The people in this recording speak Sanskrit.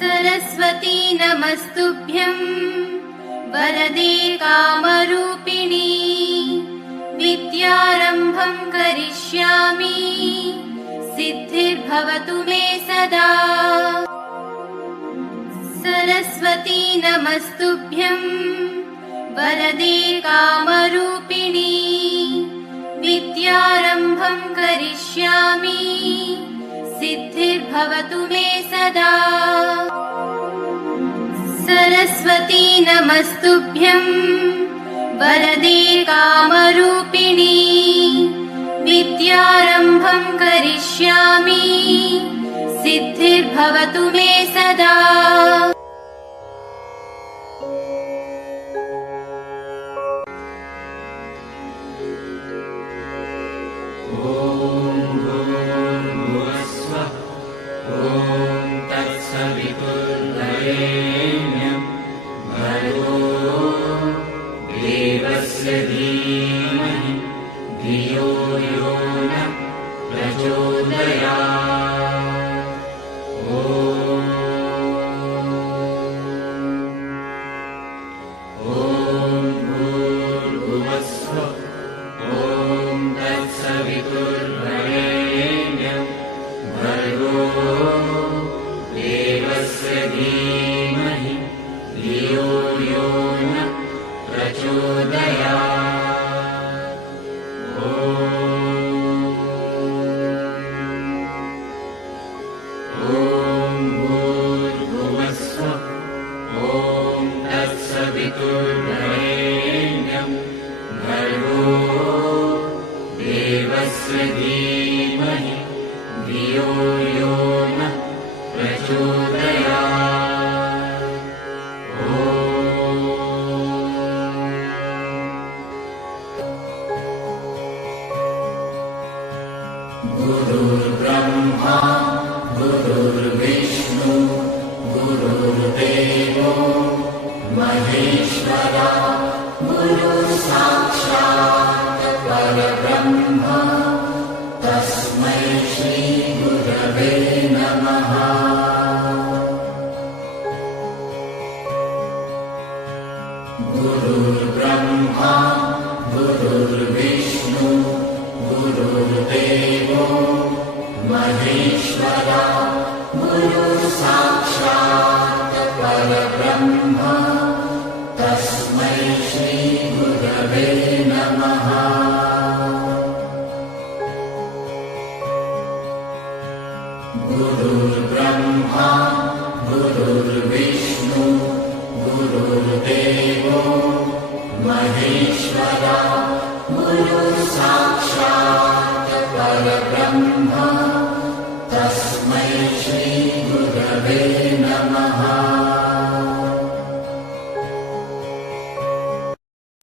सरस्वती नमस्तुभ्यं वरदे कामरूपिणी विद्यारम्भं करिष्यामि सिद्धिर्भवतु मे सदा। सरस्वती नमस्तुभ्यं वरदे कामरूपिणी विद्यारम्भं करिष्यामि सिद्धिर्भवतु मे सदा। सरस्वती नमस्तुभ्यं वरदे कामरूपिणी विद्यारम्भं करिष्यामि सिद्धिर्भवतु मे सदा। गुरुर्ब्रह्मा गुरुर्विष्णु गुरुर्देवो महेश्वरा गुरुसाक्षात् परब्रह्म तस्मै श्री गुरवे नमः। गुरुर्ब्रह्मा गुरुर्विष्णु गुरुर्देवो महेश्वरा गुरुसाक्षात् परब्रह्म तस्मै श्री गुरवे नमः। गुरुर्ब्रह्मा गुरुर्विष्णु गुरुर्देवो महेश्वरा गुरुसाक्षात्